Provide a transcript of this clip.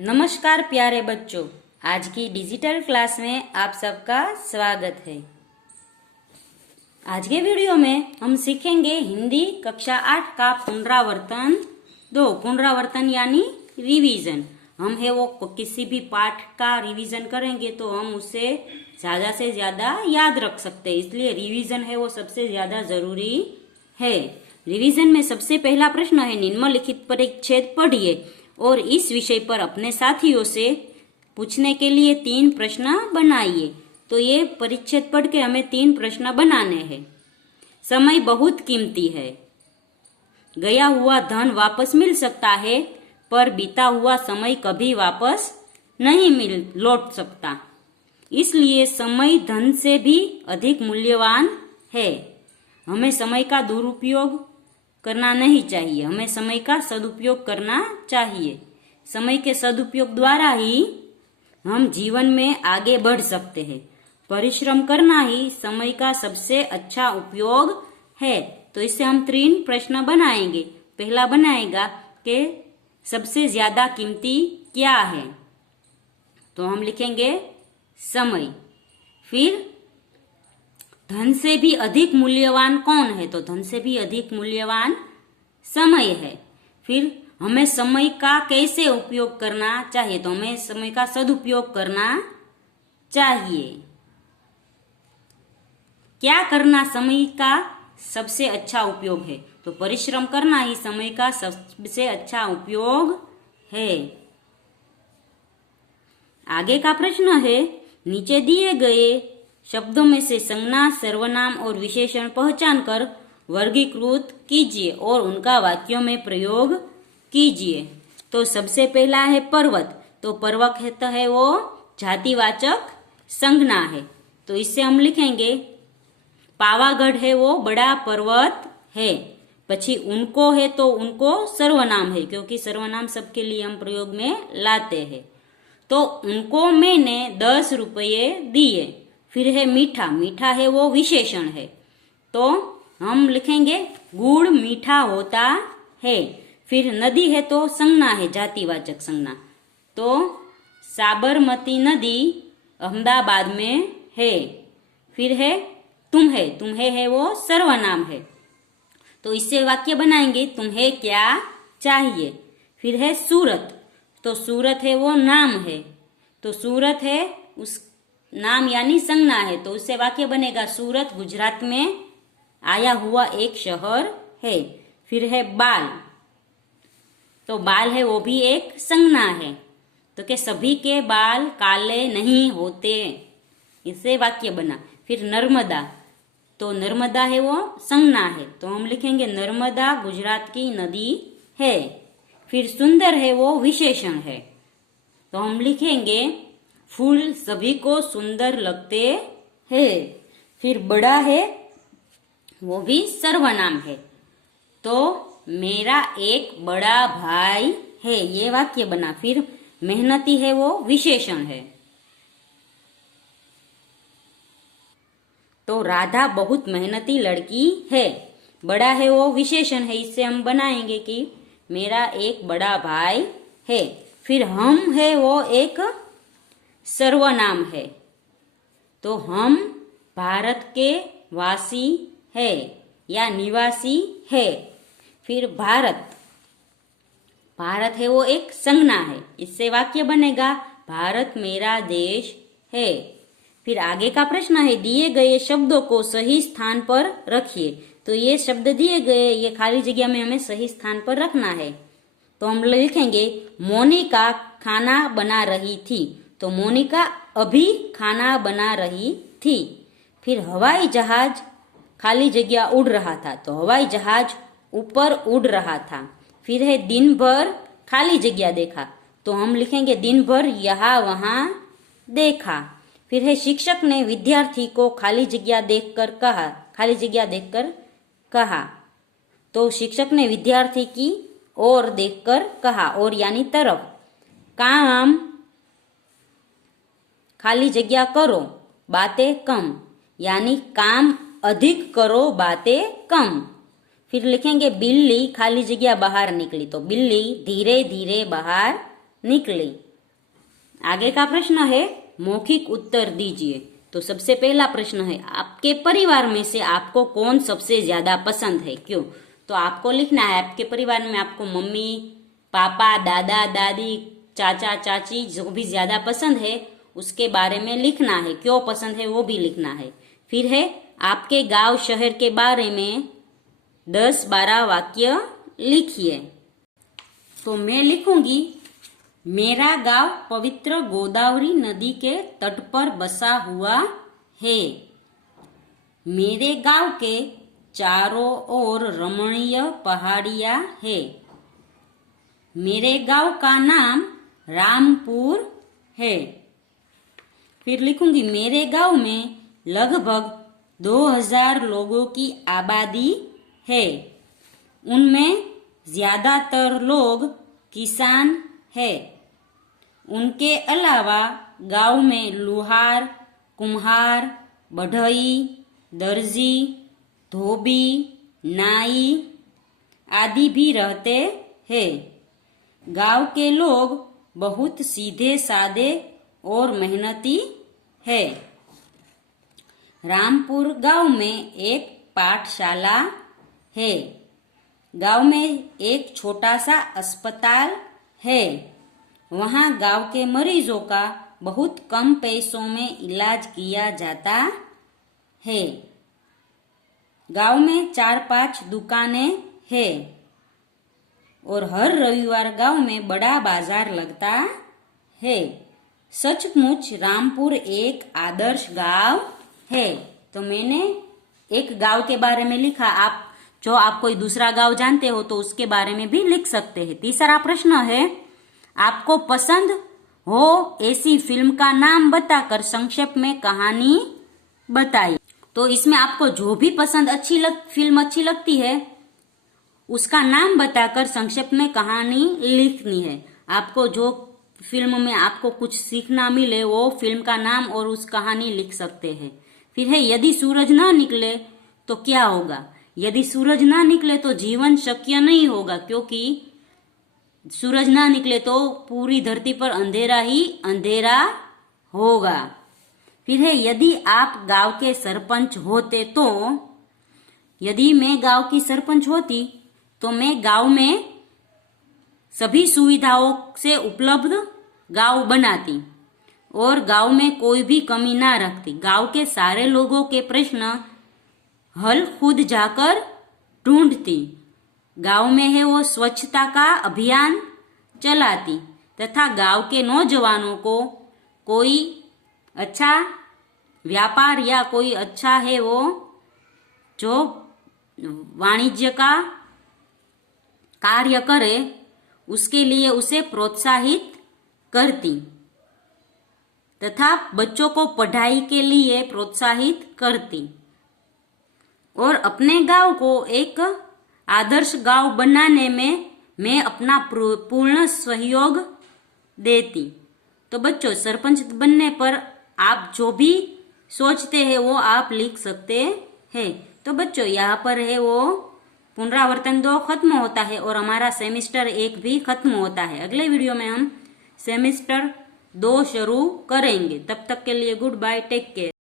नमस्कार प्यारे बच्चों, आज की डिजिटल क्लास में आप सबका स्वागत है। आज के वीडियो में हम सीखेंगे हिंदी कक्षा 8 का पुनरावर्तन 2। पुनरावर्तन यानी रिवीजन। हम है वो किसी भी पाठ का रिवीजन करेंगे तो हम उसे ज्यादा से ज्यादा याद रख सकते हैं, इसलिए रिवीजन है वो सबसे ज्यादा जरूरी है। रिवीजन में सबसे पहला प्रश्न है, निम्नलिखित परिच्छेद पढ़िए और इस विषय पर अपने साथियों से पूछने के लिए 3 प्रश्न बनाइए। तो ये परिच्छेद पढ़ के हमें 3 प्रश्न बनाने हैं। समय बहुत कीमती है। गया हुआ धन वापस मिल सकता है, पर बीता हुआ समय कभी वापस नहीं लौट सकता। इसलिए समय धन से भी अधिक मूल्यवान है। हमें समय का दुरुपयोग करना नहीं चाहिए, हमें समय का सदुपयोग करना चाहिए। समय के सदुपयोग द्वारा ही हम जीवन में आगे बढ़ सकते हैं। परिश्रम करना ही समय का सबसे अच्छा उपयोग है। तो इससे हम 3 प्रश्न बनाएंगे। पहला बनाएगा कि सबसे ज्यादा कीमती क्या है, तो हम लिखेंगे समय। फिर धन से भी अधिक मूल्यवान कौन है, तो धन से भी अधिक मूल्यवान समय है। फिर हमें समय का कैसे उपयोग करना चाहिए, तो हमें समय का सदुपयोग करना चाहिए। क्या करना समय का सबसे अच्छा उपयोग है, तो परिश्रम करना ही समय का सबसे अच्छा उपयोग है। आगे का प्रश्न है, नीचे दिए गए शब्दों में से संज्ञा, सर्वनाम और विशेषण पहचान कर वर्गीकृत कीजिए और उनका वाक्यों में प्रयोग कीजिए। तो सबसे पहला है पर्वत। तो पर्वत है वो जातिवाचक संज्ञा है, तो इससे हम लिखेंगे पावागढ़ है वो बड़ा पर्वत है। પછી उनको है तो उनको सर्वनाम है, क्योंकि सर्वनाम सबके लिए हम प्रयोग में लाते हैं। तो उनको मैंने 10 रुपये दिए। फिर है मीठा। मीठा है वो विशेषण है, तो हम लिखेंगे गुड़ मीठा होता है। फिर नदी है तो संज्ञा है, जातिवाचक संज्ञा। तो साबरमती नदी अहमदाबाद में है। फिर है तुम्हें है वो सर्वनाम है, तो इससे वाक्य बनाएंगे तुम्हें क्या चाहिए। फिर है सूरत। तो सूरत है वो नाम है, तो सूरत है उस नाम यानी संज्ञा है, तो उससे वाक्य बनेगा सूरत गुजरात में आया हुआ एक शहर है। फिर है बाल। तो बाल है वो भी एक संज्ञा है, तो कि सभी के बाल काले नहीं होते, इससे वाक्य बना। फिर नर्मदा। तो नर्मदा है वो संज्ञा है, तो हम लिखेंगे नर्मदा गुजरात की नदी है। फिर सुंदर है वो विशेषण है, तो हम लिखेंगे फूल सभी को सुंदर लगते हैं। फिर बड़ा है वो भी सर्वनाम है, तो मेरा एक बड़ा भाई है, ये वाक्य बना। फिर मेहनती है वो विशेषण है, तो राधा बहुत मेहनती लड़की है। बड़ा है वो विशेषण है, इससे हम बनाएंगे कि मेरा एक बड़ा भाई है। फिर हम है वो एक सर्वनाम है, तो हम भारत के वासी है या निवासी है। फिर भारत है वो एक संज्ञा है, इससे वाक्य बनेगा भारत मेरा देश है। फिर आगे का प्रश्न है, दिए गए शब्दों को सही स्थान पर रखिए। तो ये शब्द दिए गए, ये खाली जगह में हमें सही स्थान पर रखना है। तो हम लिखेंगे मोनिका खाना बना रही थी। तो मोनिका अभी खाना बना रही थी। फिर हवाई जहाज खाली जगह उड़ रहा था, तो हवाई जहाज ऊपर उड़ रहा था। फिर है दिन भर खाली जगह देखा, तो हम लिखेंगे दिन भर यहाँ वहां देखा। फिर है शिक्षक ने विद्यार्थी को खाली जगह देखकर कहा, तो शिक्षक ने विद्यार्थी की ओर देखकर कहा, और यानी तरफ। काम खाली जगह करो बातें कम, यानी काम अधिक करो बातें कम। फिर लिखेंगे बिल्ली खाली जगह बाहर निकली, तो बिल्ली धीरे धीरे बाहर निकली। आगे का प्रश्न है मौखिक उत्तर दीजिए। तो सबसे पहला प्रश्न है आपके परिवार में से आपको कौन सबसे ज्यादा पसंद है, क्यों? तो आपको लिखना है आपके परिवार में आपको मम्मी, पापा, दादा, दादी, चाचा, चाची जो भी ज्यादा पसंद है उसके बारे में लिखना है, क्यों पसंद है वो भी लिखना है। फिर है आपके गांव शहर के बारे में 10-12 वाक्य लिखिए। तो मैं लिखूंगी, मेरा गांव पवित्र गोदावरी नदी के तट पर बसा हुआ है। मेरे गांव के चारों ओर रमणीय पहाड़ियां है। मेरे गांव का नाम रामपुर है। फिर लिखूंगी, मेरे गांव में लगभग 2000 लोगों की आबादी है। उनमें ज्यादातर लोग किसान है। उनके अलावा गांव में लुहार, कुम्हार, बढ़ई, दर्जी, धोबी, नाई आदि भी रहते हैं। गांव के लोग बहुत सीधे साधे और मेहनती है। रामपुर गांव में एक पाठशाला है। गांव में एक छोटा सा अस्पताल है। वहां गांव के मरीजों का बहुत कम पैसों में इलाज किया जाता है। गांव में 4-5 दुकानें हैं और हर रविवार गांव में बड़ा बाजार लगता है। सचमुच रामपुर एक आदर्श गांव है। तो मैंने एक गांव के बारे में लिखा। आप कोई दूसरा गांव जानते हो तो उसके बारे में भी लिख सकते हैं। तीसरा प्रश्न है आपको पसंद हो ऐसी फिल्म का नाम बताकर संक्षेप में कहानी बताइए। तो इसमें आपको जो भी पसंद फिल्म अच्छी लगती है उसका नाम बताकर संक्षेप में कहानी लिखनी है। आपको जो फिल्म में आपको कुछ सीखना मिले वो फिल्म का नाम और उस कहानी लिख सकते हैं। फिर है यदि सूरज ना निकले तो क्या होगा। यदि सूरज ना निकले तो जीवन शक्य नहीं होगा, क्योंकि सूरज ना निकले तो पूरी धरती पर अंधेरा ही अंधेरा होगा। फिर है यदि आप गांव के सरपंच होते तो, यदि मैं गांव की सरपंच होती तो मैं गांव में सभी सुविधाओं से उपलब्ध गांव बनाती और गांव में कोई भी कमी ना रखती। गांव के सारे लोगों के प्रश्न हल खुद जाकर ढूंढती। गांव में है वो स्वच्छता का अभियान चलाती तथा गांव के नौजवानों को कोई अच्छा व्यापार या कोई अच्छा है वो जो वाणिज्य का कार्य करे उसके लिए उसे प्रोत्साहित करती तथा बच्चों को पढ़ाई के लिए प्रोत्साहित करती और अपने गांव को एक आदर्श गांव बनाने में मैं अपना पूर्ण सहयोग देती। तो बच्चों सरपंच बनने पर आप जो भी सोचते हैं वो आप लिख सकते हैं। तो बच्चों यहाँ पर है वो पुनरावर्तन 2 खत्म होता है और हमारा सेमेस्टर 1 भी खत्म होता है। अगले वीडियो में हम सेमेस्टर 2 शुरू करेंगे। तब तक के लिए गुड बाय, टेक केयर।